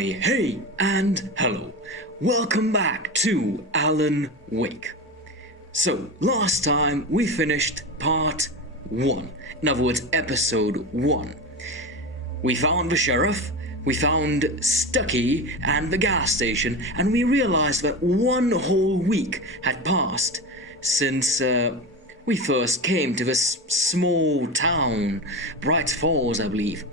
Why, hey and hello. Welcome back to Alan Wake. So, last time we finished part 1. In other words, episode 1. We found the sheriff, we found Stucky and the gas station, and we realized that 1 whole week had passed since we first came to this small town, Bright Falls, I believe.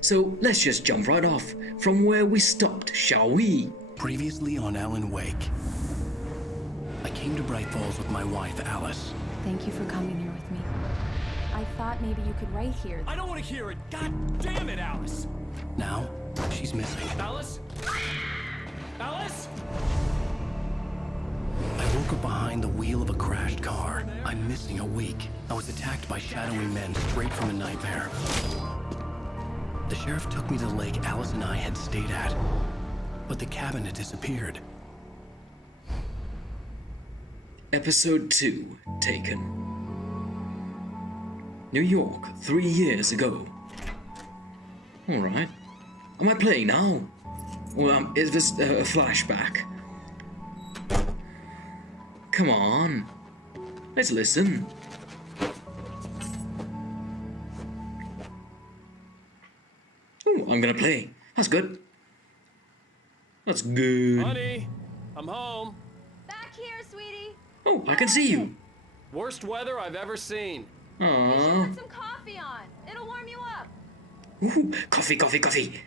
So let's just jump right off from where we stopped, shall we? Previously on Alan Wake. I came to Bright Falls with my wife, Alice. Thank you for coming here with me. I thought maybe you could write here. I don't want to hear it! God damn it, Alice! Now, she's missing. Alice? Alice? I woke up behind the wheel of a crashed car. I'm missing a week. I was attacked by shadowy men straight from a nightmare. The sheriff took me to the lake Alice and I had stayed at, but the cabin had disappeared. Episode 2, taken. New York, 3 years ago. Alright. Am I playing now? Well, is this a flashback? Come on. Let's listen. Oh, I'm gonna play. That's good. That's good. Honey, I'm home. Back here, sweetie. Oh, I can see you. Worst weather I've ever seen. You should Aww. put some coffee on. It'll warm you up. Ooh, coffee, coffee, coffee.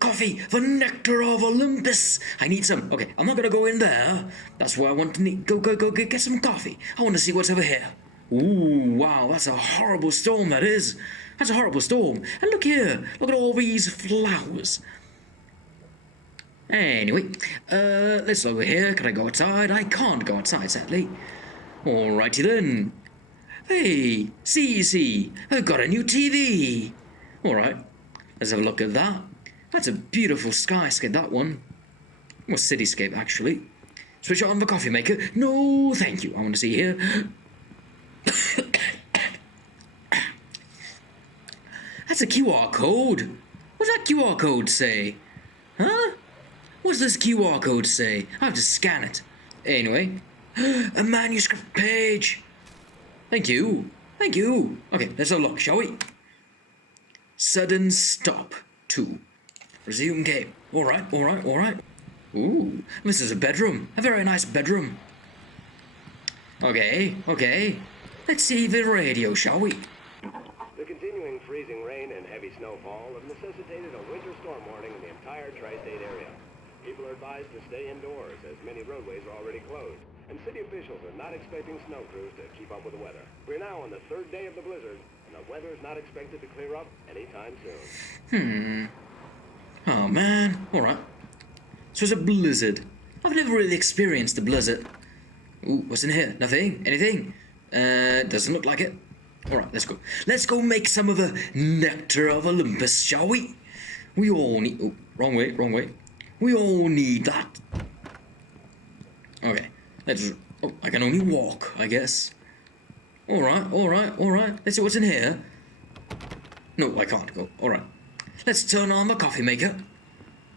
Coffee, the nectar of Olympus. I need some. Okay, I'm not gonna go in there. That's where I want to go get some coffee. I want to see what's over here. Ooh, wow, that's a horrible storm, that is. That's a horrible storm. And look here, look at all these flowers. Anyway, let's look over here. Can I go outside? I can't go outside, sadly. Alrighty then. Hey, see, I've got a new TV. Alright, let's have a look at that. That's a beautiful skyscape, that one. Well, cityscape, actually. Switch on the coffee maker. No, thank you. I want to see here. That's a QR code. What's that QR code say? Huh? What's this QR code say? I have to scan it. Anyway. A manuscript page. Thank you. Thank you. Okay, let's have a look, shall we? Sudden stop. 2. Resume game. Alright. Ooh, this is a bedroom. A very nice bedroom. Okay. Let's see the radio, shall we? The continuing freezing rain and heavy snowfall have necessitated a winter storm warning in the entire tri-state area. People are advised to stay indoors as many roadways are already closed, and city officials are not expecting snow crews to keep up with the weather. We're now on the 3rd day of the blizzard, and the weather is not expected to clear up anytime soon. Oh man, alright. So it's a blizzard. I've never really experienced a blizzard. Ooh, what's in here? Nothing? Anything? Doesn't look like it. Alright, let's go. Let's go make some of the nectar of Olympus, shall we? We all need... Oh, wrong way. We all need that. Okay, let's... Oh, I can only walk, I guess. Alright. Let's see what's in here. No, I can't go. Alright. Let's turn on the coffee maker.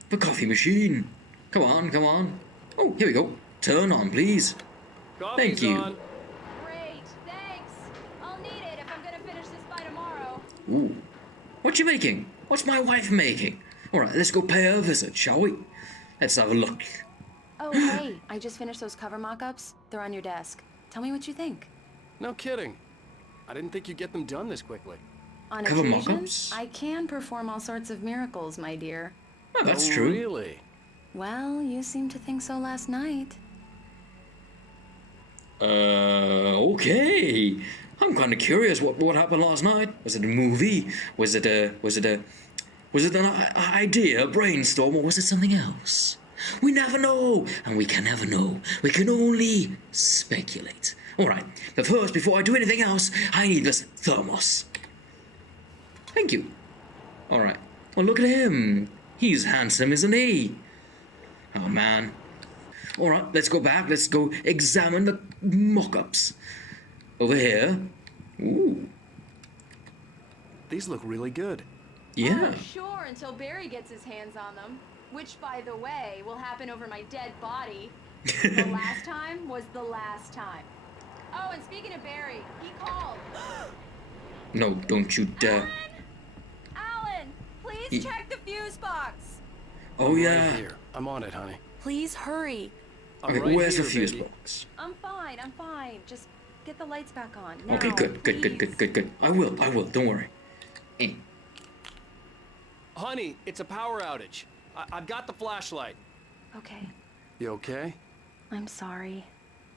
The coffee machine. Come on. Oh, here we go. Turn on, please. Coffee's Thank you. on. Great, thanks. I'll need it if I'm gonna finish this by tomorrow. Ooh. What you making? What's my wife making? Alright, let's go pay her a visit, shall we? Let's have a look. Oh, hey, I just finished those cover mock-ups. They're on your desk. Tell me what you think. No kidding. I didn't think you'd get them done this quickly. On Cover occasion, mock-ups? I can perform all sorts of miracles, my dear. Oh, that's Oh, true. Really? Well, you seemed to think so last night. Okay. I'm kind of curious what happened last night. Was it a movie? Was it an idea, a brainstorm, or was it something else? We never know, and we can never know. We can only speculate. Alright, but first, before I do anything else, I need this thermos. Thank you. Alright. Well, look at him. He's handsome, isn't he? Oh, man. Alright, let's go back. Let's go examine the mock-ups. Over here. Ooh. These look really good. Yeah. Oh, sure, until Barry gets his hands on them. Which, by the way, will happen over my dead body. The last time was the last time. Oh, and speaking of Barry, he called. No, don't you dare. Alan, please check the fuse box. Oh, I'm yeah. Right here. I'm on it, honey. Please hurry. I'm Okay, right where's here, the fuse baby. box? I'm fine. Just get the lights back on. Now, Okay, good. please. I will, don't worry. Eh. Honey, it's a power outage. I've got the flashlight. Okay, You okay? I'm sorry.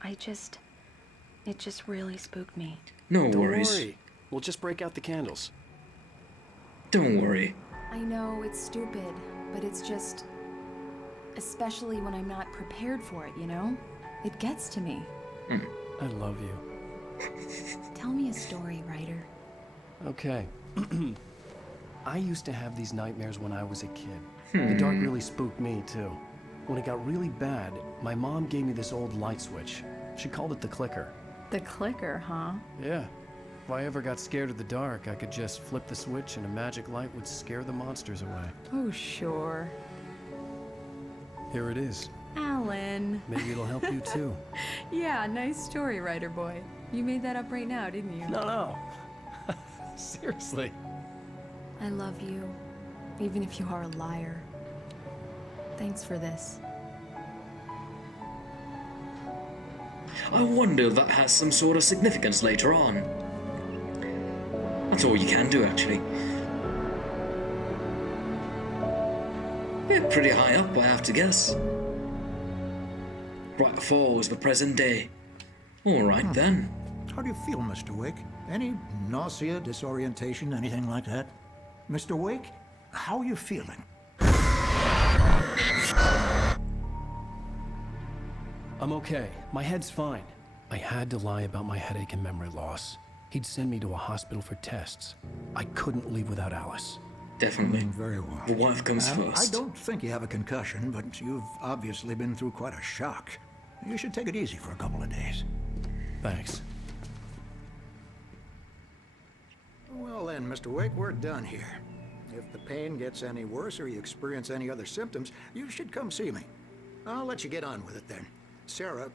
It just really spooked me. No Don't worries. worry. We'll just break out the candles. Don't worry. I know it's stupid, but it's just... Especially when I'm not prepared for it, you know? It gets to me. I love you. Tell me a story, writer. Okay. I used to have these nightmares when I was a kid. The dark really spooked me, too. When it got really bad, my mom gave me this old light switch. She called it the clicker. The clicker, huh? Yeah. If I ever got scared of the dark, I could just flip the switch and a magic light would scare the monsters away. Oh, sure. Here it is. Alan. Maybe it'll help you, too. Yeah, nice story, writer boy. You made that up right now, didn't you? No. Seriously. I love you, even if you are a liar. Thanks for this. I wonder if that has some sort of significance later on. That's all you can do, actually. We're pretty high up, I have to guess. Bright Falls, the present day. Alright then. How do you feel, Mr. Wake? Any nausea, disorientation, anything like that? Mr. Wake, how are you feeling? I'm okay. My head's fine. I had to lie about my headache and memory loss. He'd send me to a hospital for tests. I couldn't leave without Alice. Definitely. Very well. The wife comes I first. don't think you have a concussion, but you've obviously been through quite a shock. You should take it easy for a couple of days. Thanks. Well then, Mr. Wake, we're done here. If the pain gets any worse or you experience any other symptoms, you should come see me. I'll let you get on with it then. Sarah,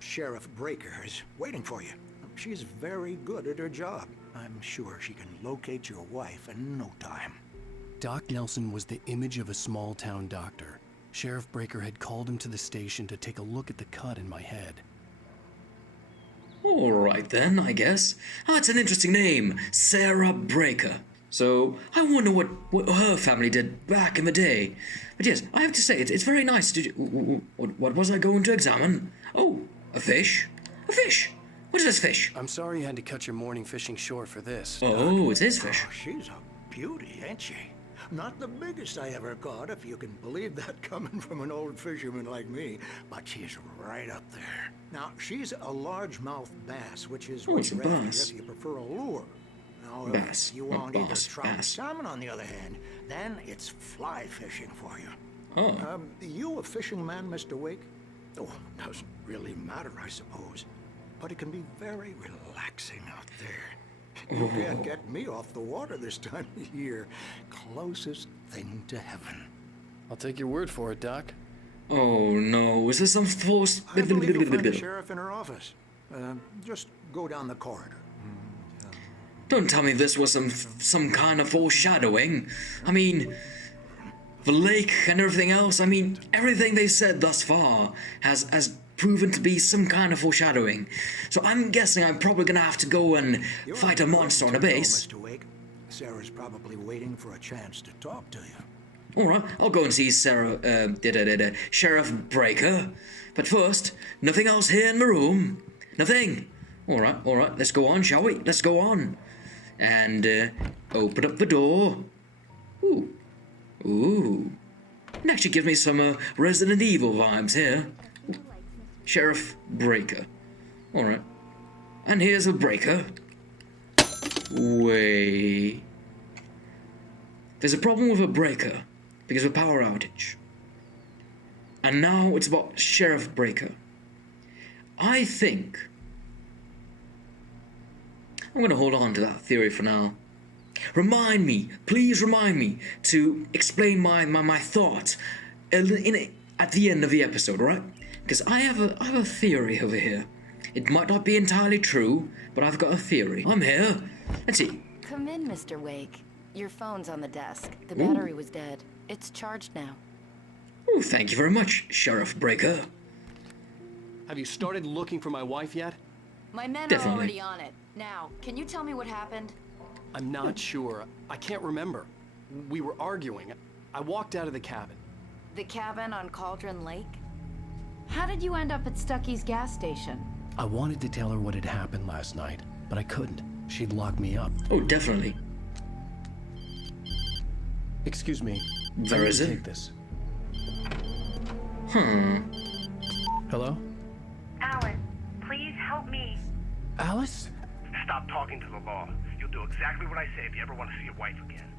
Sheriff Breaker, is waiting for you. She's very good at her job. I'm sure she can locate your wife in no time. Doc Nelson was the image of a small-town doctor. Sheriff Breaker had called him to the station to take a look at the cut in my head. Alright then, I guess. That's an interesting name. Sarah Breaker. So, I wonder what her family did back in the day. But yes, I have to say, it's very nice. What was I going to examine? Oh, a fish? A fish? What is this fish? I'm sorry you had to cut your morning fishing short for this. Oh, it's his fish. Oh, she's a beauty, ain't she? Not the biggest I ever caught, if you can believe that coming from an old fisherman like me, but she's right up there. Now, she's a largemouth bass, which is what it's a you're after bass. if you prefer a lure. Now, Bass, if you not want either bass, trout or bass. salmon, on the other hand, then it's fly fishing for you. Oh, You a fishing man, Mr. Wake? Oh, doesn't really matter, I suppose. But it can be very relaxing out there. You can't get me off the water this time of year. Closest thing to heaven. I'll take your word for it, Doc. oh no, is this some forced... I believe you'll find the sheriff in her office. Just go down the corridor. Don't tell me this was some kind of foreshadowing. I mean, the lake and everything else, I mean, everything they said thus far has proven to be some kind of foreshadowing. So I'm guessing I'm probably gonna have to go and You're fight a on the monster on a right to go, base. Mr. Wake. Sarah's probably waiting for a chance to talk to you. Alright, I'll go and see Sheriff Breaker. But first, nothing else here in the room. Nothing. Alright, let's go on, shall we? Let's go on. And open up the door. Ooh. It actually gives me some Resident Evil vibes here. Sheriff Breaker. Alright. And here's a breaker. Wait. There's a problem with a breaker because of a power outage. And now it's about Sheriff Breaker. I think I'm going to hold on to that theory for now. remind me, please remind me to explain my thoughts at the end of the episode, right? Because I have a theory over here. It might not be entirely true, but I've got a theory. I'm here. Let's see. Come in, Mr. Wake. Your phone's on the desk. The battery was dead. It's charged now. Oh, thank you very much, Sheriff Breaker. Have you started looking for my wife yet? My men Definitely. are already on it. Now, can you tell me what happened? I'm not sure. I can't remember. We were arguing. I walked out of the cabin. The cabin on Cauldron Lake? How did you end up at Stucky's gas station? I wanted to tell her what had happened last night, but I couldn't. She'd lock me up. Oh, definitely. Excuse me. There I need is to it. take this. Hello? Alan, please help me. Alice? Stop talking to the law. You'll do exactly what I say if you ever want to see your wife again.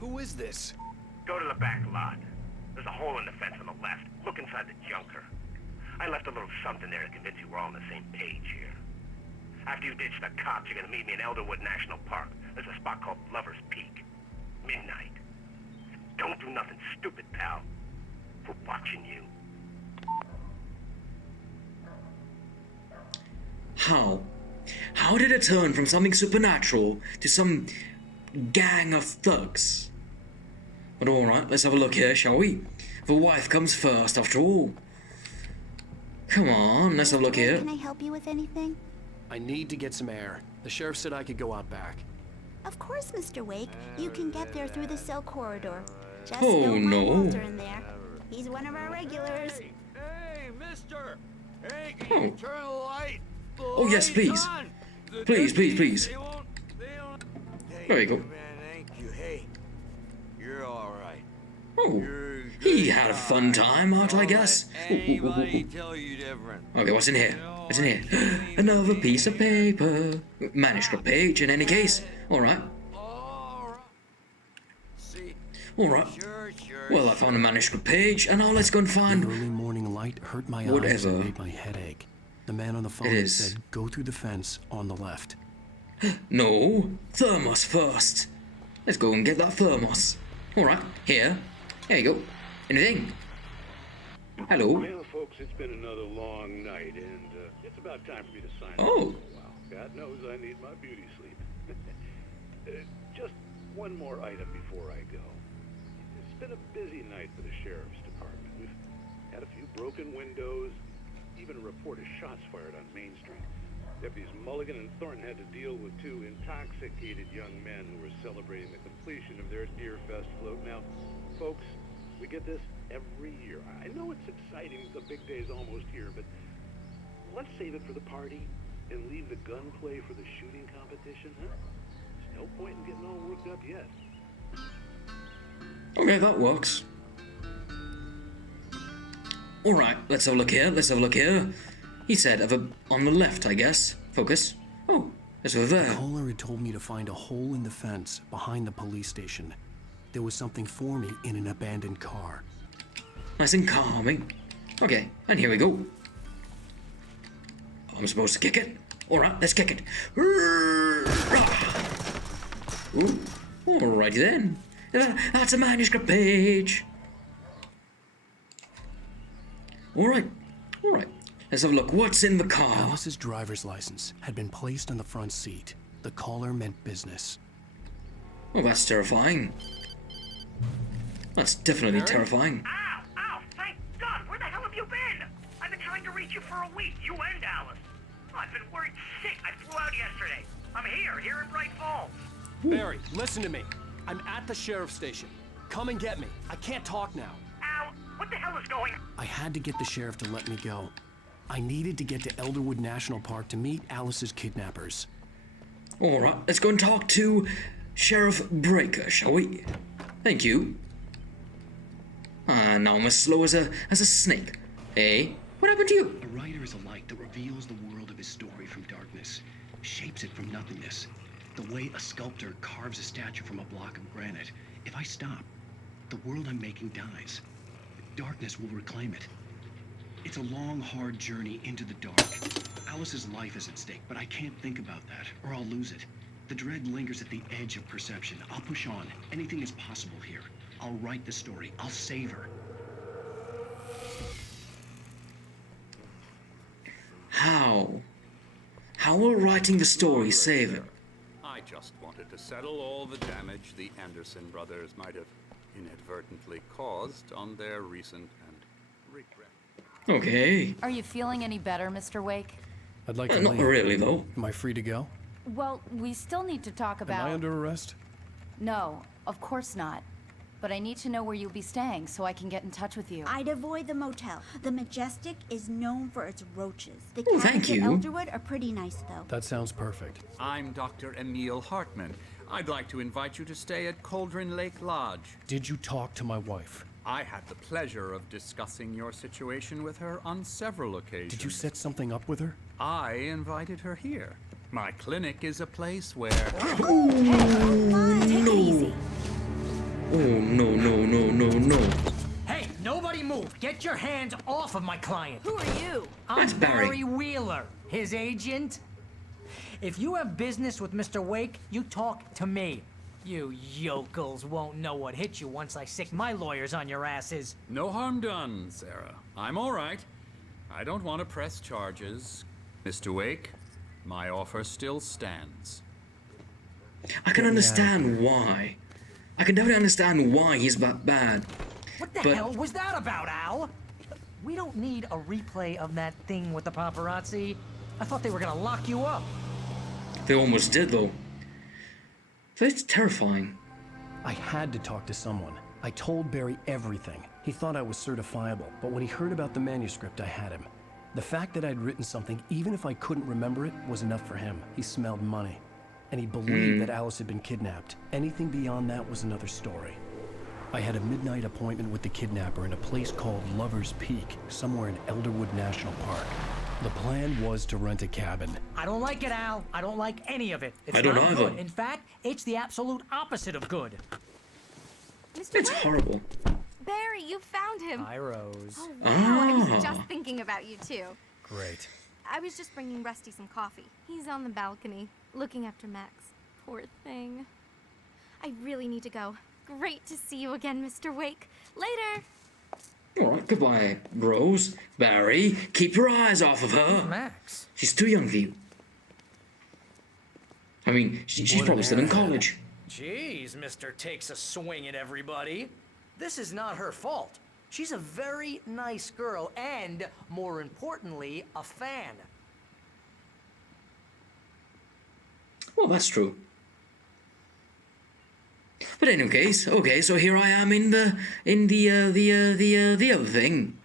Who is this? Go to the back lot. There's a hole in the fence on the left. Look inside the junker. I left a little something there to convince you we're all on the same page here. After you ditch the cops, you're gonna meet me in Elderwood National Park. There's a spot called Lover's Peak. Midnight. Don't do nothing stupid, pal. We're watching you. How? How did it turn from something supernatural to some gang of thugs? But alright, let's have a look here, shall we? The wife comes first, after all. Come on, let's have a look here. Can I help you with anything? I need to get some air. The sheriff said I could go out back. Of course, Mr. Wake. You can get there through the cell corridor. Just Oh, don't mind no. Walter in there. He's one of our regulars. Hey, mister! Hey, can Oh. you turn the light? The Oh, yes, light's please. on. The Please, please, deputies, please. they won't- Thank There you go. Man, thank you. Hey, you're all right. Oh, You're a he good had a fun guy. time out, I Don't guess. let Ooh, ooh, ooh, ooh, anybody ooh. tell you different. Okay, what's in here? What's in here? Another piece of paper. Manuscript page, in any case. Alright, All right. See, alright. sure. Well, I found a manuscript page, and now let's go and The find... early morning light hurt my eyes Whatever. and made my head ache. The man on the phone It is. said, go through the fence on the left. No, thermos first. Let's go and get that thermos. Alright, here. Here you go. Anything? Hello. Well, folks, it's been another long night, and it's about time for me to sign Oh. off for a while. God knows I need my beauty sleep. Just one more item before I go. It's been a busy night for the sheriff's department. We've had a few broken windows, even a report of shots fired on Main Street. Deputies Mulligan and Thornton had to deal with two intoxicated young men who were celebrating the completion of their Deer Fest float. Now, folks, we get this every year. I know it's exciting, the big day's almost here, but let's save it for the party and leave the gunplay for the shooting competition, huh? There's no point in getting all worked up yet. Okay, that works. Alright, let's have a look here, let's have a look here. He said on the left, I guess. Focus. Oh, it's over The there. caller had told me to find a hole in the fence behind the police station. There was something for me in an abandoned car. Nice and calming. Okay, and here we go. I'm supposed to kick it? Alright, let's kick it. Ooh, alrighty then. That's a manuscript page. Alright, alright. Let's have a look. What's in the car? Alice's driver's license had been placed on the front seat. The caller meant business. Oh, that's terrifying. That's definitely terrifying. Ow! Ow! Thank God! Where the hell have you been? I've been trying to reach you for a week, you and Alice. Oh, I've been worried sick. I flew out yesterday. I'm here in Bright Falls. Barry, listen to me. I'm at the sheriff's station. Come and get me. I can't talk now. Ow! What the hell is going on? I had to get the sheriff to let me go. I needed to get to Elderwood National Park to meet Alice's kidnappers. Alright, let's go and talk to Sheriff Breaker, shall we? Thank you. Now I'm as slow as a snake. Hey, what happened to you? A writer is a light that reveals the world of his story from darkness, shapes it from nothingness. The way a sculptor carves a statue from a block of granite. If I stop, the world I'm making dies. Darkness will reclaim it. It's a long, hard journey into the dark. Alice's life is at stake, but I can't think about that, or I'll lose it. The dread lingers at the edge of perception. I'll push on. Anything is possible here. I'll write the story. I'll save her. How? How will writing the story save it? I just wanted to settle all the damage the Anderson brothers might have inadvertently caused on their recent and regret. Okay. Are you feeling any better, Mr. Wake? I'd like to Not leave. really, though. Am I free to go? Well, we still need to talk about... Am I under arrest? No, of course not. But I need to know where you'll be staying so I can get in touch with you. I'd avoid the motel. The Majestic is known for its roaches. The Oh, cabins thank at you. Elderwood are pretty nice, though. That sounds perfect. I'm Dr. Emil Hartman. I'd like to invite you to stay at Cauldron Lake Lodge. Did you talk to my wife? I had the pleasure of discussing your situation with her on several occasions. Did you set something up with her? I invited her here. My clinic is a place where... Take it easy. Oh, no, no, no, no, no. Hey, nobody move! Get your hands off of my client! Who are you? That's I'm Barry. Barry Wheeler, his agent. If you have business with Mr. Wake, you talk to me. You yokels won't know what hit you once I sick my lawyers on your asses. No harm done, Sarah. I'm all right. I don't want to press charges. Mr. Wake, my offer still stands. I can understand why. I can definitely understand why he's that bad. What the But- hell was that about, Al? We don't need a replay of that thing with the paparazzi. I thought they were gonna lock you up. They almost did, though. That's terrifying. I had to talk to someone. I told Barry everything. He thought I was certifiable, but when he heard about the manuscript, I had him. The fact that I'd written something, even if I couldn't remember it, was enough for him. He smelled money. And he believed that Alice had been kidnapped. Anything beyond that was another story. I had a midnight appointment with the kidnapper in a place called Lover's Peak, somewhere in Elderwood National Park. The plan was to rent a cabin. I don't like it, Al. I don't like any of it. It's I don't not either. good. In fact, it's the absolute opposite of good. Mr. It's Wake, horrible. Barry, you found him. Hi, Rose. Oh, wow. I Ah. was just thinking about you, too. Great. I was just bringing Rusty some coffee. He's on the balcony, looking after Max. Poor thing. I really need to go. Great to see you again, Mr. Wake. Later. Alright, goodbye, Rose. Barry, keep your eyes off of her. Max. She's too young for you. I mean, she's What an probably still in airhead. college. Jeez, Mr. Takes a swing at everybody. This is not her fault. She's a very nice girl and, more importantly, a fan. Well, that's true. But in any case, okay, so here I am in the other thing.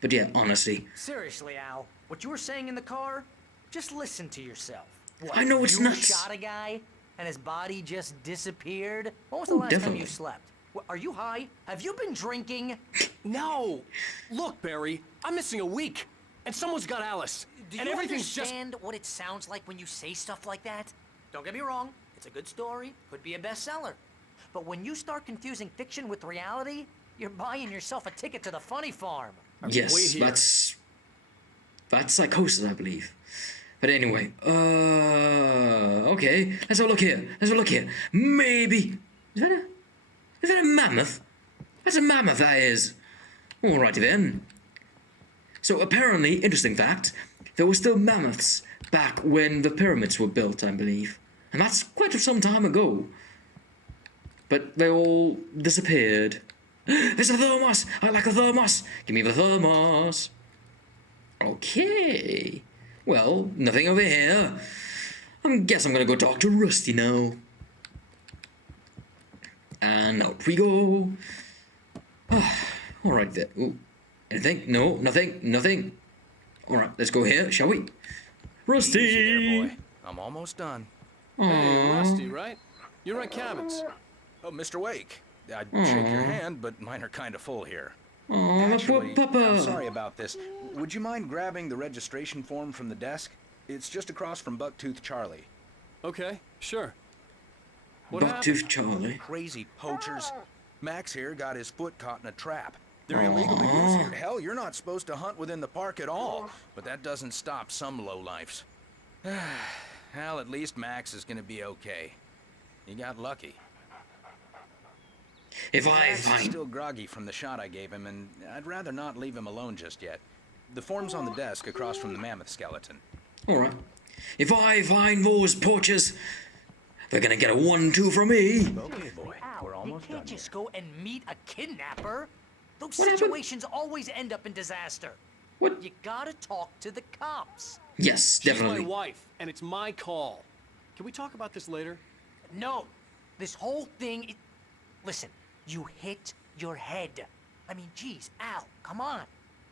But yeah, honestly, Seriously, Al, what you were saying in the car, just listen to yourself. What, I know it's you nuts. shot a guy and his body just disappeared? When was the Oh, last time definitely. you slept? Are you high? Have you been drinking? No! Look, Barry, I'm missing a week, and someone's got Alice. Do and you everything's understand what it sounds like when you say stuff like that? Don't get me wrong, it's a good story, could be a bestseller. But when you start confusing fiction with reality, you're buying yourself a ticket to the funny farm. wait yes, here. that's psychosis, I believe. But anyway, okay, let's have a look here. Let's have a look here. Maybe is that a mammoth? That's a mammoth, that is. Alrighty then. So apparently, interesting fact, there were still mammoths back when the pyramids were built, I believe, and that's quite some time ago. But they all disappeared. There's a thermos! I like a thermos! Give me the thermos! Okay. Well, nothing over here. I guess I'm gonna go talk to Rusty now. And out we go. Alright then. Ooh. Anything? No, nothing, nothing. Alright, let's go here, shall we? Rusty! Easy there, boy. I'm almost done. Hey, Rusty, right? You rent cabins. Oh, Mr. Wake. I'd shake your hand, but mine are kind of full here. Oh, my poor Actually, papa. I'm sorry about this. Would you mind grabbing the registration form from the desk? It's just across from Bucktooth Charlie. Okay, sure. Bucktooth Charlie. Crazy poachers. Max here got his foot caught in a trap. They're illegal to use here. Hell, you're not supposed to hunt within the park at all. But that doesn't stop some lowlifes. Hell, at least Max is gonna be okay. You got lucky. If Max is still groggy from the shot I gave him, and I'd rather not leave him alone just yet. The form's on the desk across from the mammoth skeleton. Alright. If I find those poachers, they're gonna get a 1-2 from me. Okay, boy. We're almost You can't just go and meet a kidnapper. Those What happened? situations always end up in disaster. What? You gotta talk to the cops. Yes, She's definitely. my wife, and it's my call. Can we talk about this later? No, this whole thing. Listen, you hit your head. I mean, geez, Al, come on.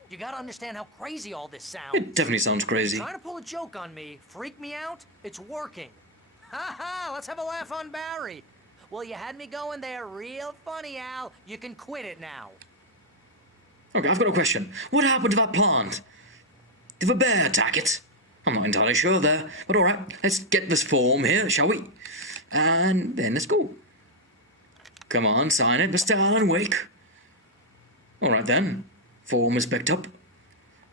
You gotta understand how crazy all this sounds. It definitely sounds crazy. Trying to pull a joke on me, freak me out, it's working. Ha ha, let's have a laugh on Barry. Well, you had me going there real funny, Al. You can quit it now. Okay, I've got a question. What happened to that plant? Did the bear attack it? I'm not entirely sure there. But alright, let's get this form here, shall we? And then let's go. Come on, sign it, Mr. Alan Wake. Alright then. Form is picked up.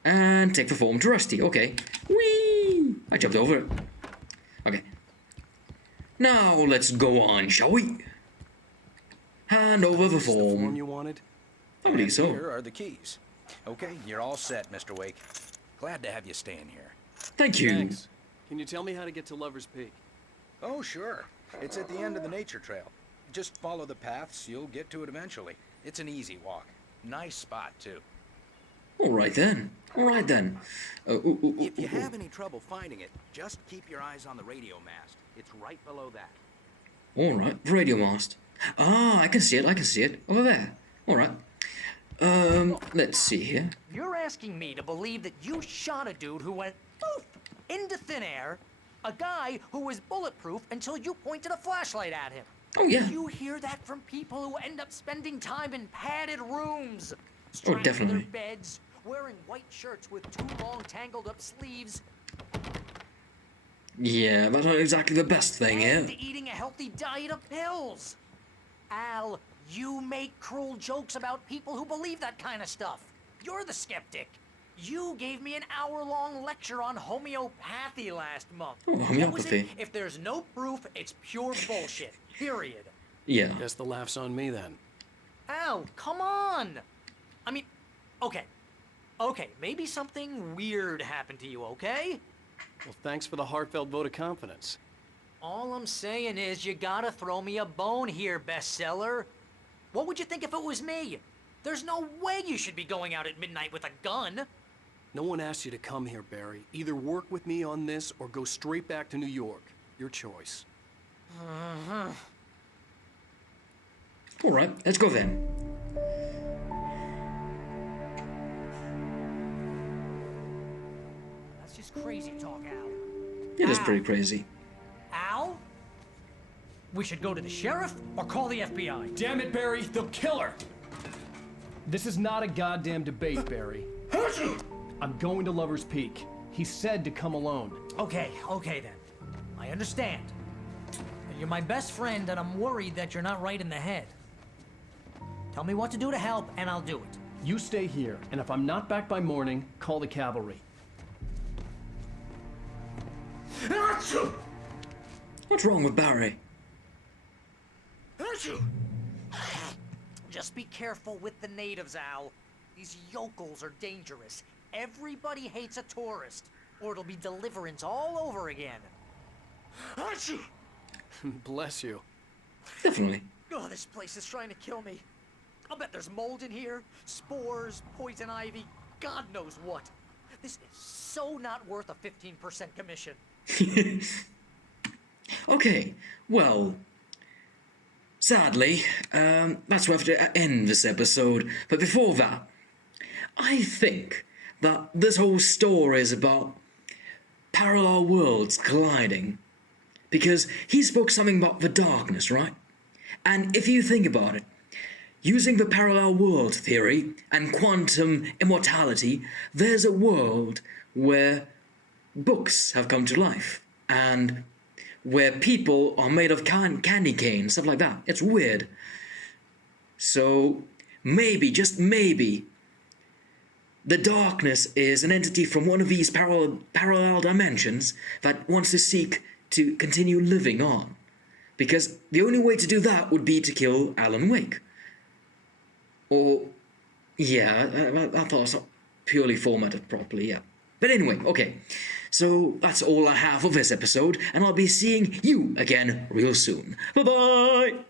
And take the form to Rusty. Okay. Whee! I jumped over it. Okay. Now let's go on, shall we? Hand over the Is this the form form. you wanted? I believe so. Here are the keys. Okay, you're all set, Mr. Wake. Glad to have you staying here. Thank you. Thanks. Can you tell me how to get to Lover's Peak? Oh, sure. It's at the end of the nature trail. Just follow the paths, you'll get to it eventually. It's an easy walk. Nice spot, too. Alright then. Alright then. If you have any trouble finding it, just keep your eyes on the radio mast. It's right below that. Alright, radio mast. Ah, I can see it. Over there. Alright. Let's see here. You're asking me to believe that you shot a dude who went poof into thin air, a guy who was bulletproof until you pointed a flashlight at him. Oh, yeah. You hear that from people who end up spending time in padded rooms, strapped to definitely. their beds, wearing white shirts with too long tangled up sleeves, Yeah, that's not exactly the best thing here. and eating a healthy diet of pills. Al, you make cruel jokes about people who believe that kind of stuff. You're the skeptic. You gave me an hour-long lecture on homeopathy last month. Oh, What was it? homeopathy. If there's no proof, it's pure bullshit. Period. Yeah. Guess the laugh's on me then. Al, come on. I mean, okay. Okay, maybe something weird happened to you, okay? Well, thanks for the heartfelt vote of confidence. All I'm saying is you gotta throw me a bone here, bestseller. What would you think if it was me? There's no way you should be going out at midnight with a gun. No one asked you to come here, Barry. Either work with me on this or go straight back to New York. Your choice. Alright, let's go then. That's just crazy talk, Al. It is pretty crazy. Al? We should go to the sheriff or call the FBI. Damn it, Barry, they'll kill her! This is not a goddamn debate, Barry. I'm going to Lover's Peak. He said to come alone. Okay then. I understand. You're my best friend and I'm worried that you're not right in the head. Tell me what to do to help and I'll do it. You stay here, and if I'm not back by morning, call the cavalry. What's wrong with Barry? Just be careful with the natives, Al. These yokels are dangerous. Everybody hates a tourist, or it'll be deliverance all over again. Bless you. Definitely. Oh, this place is trying to kill me. I'll bet there's mold in here, spores, poison ivy, God knows what. This is so not worth a 15% commission. Okay, well, sadly, that's where I have to end this episode. But before that, I think that this whole story is about parallel worlds colliding. Because he spoke something about the darkness, right? And if you think about it, using the parallel world theory and quantum immortality, there's a world where books have come to life and where people are made of candy canes, stuff like that. It's weird. So maybe, just maybe, the darkness is an entity from one of these parallel dimensions that wants to seek to continue living on. Because the only way to do that would be to kill Alan Wake. Or, yeah, I thought it's not purely formatted properly, yeah. But anyway, okay. So that's all I have for this episode, and I'll be seeing you again real soon. Bye-bye!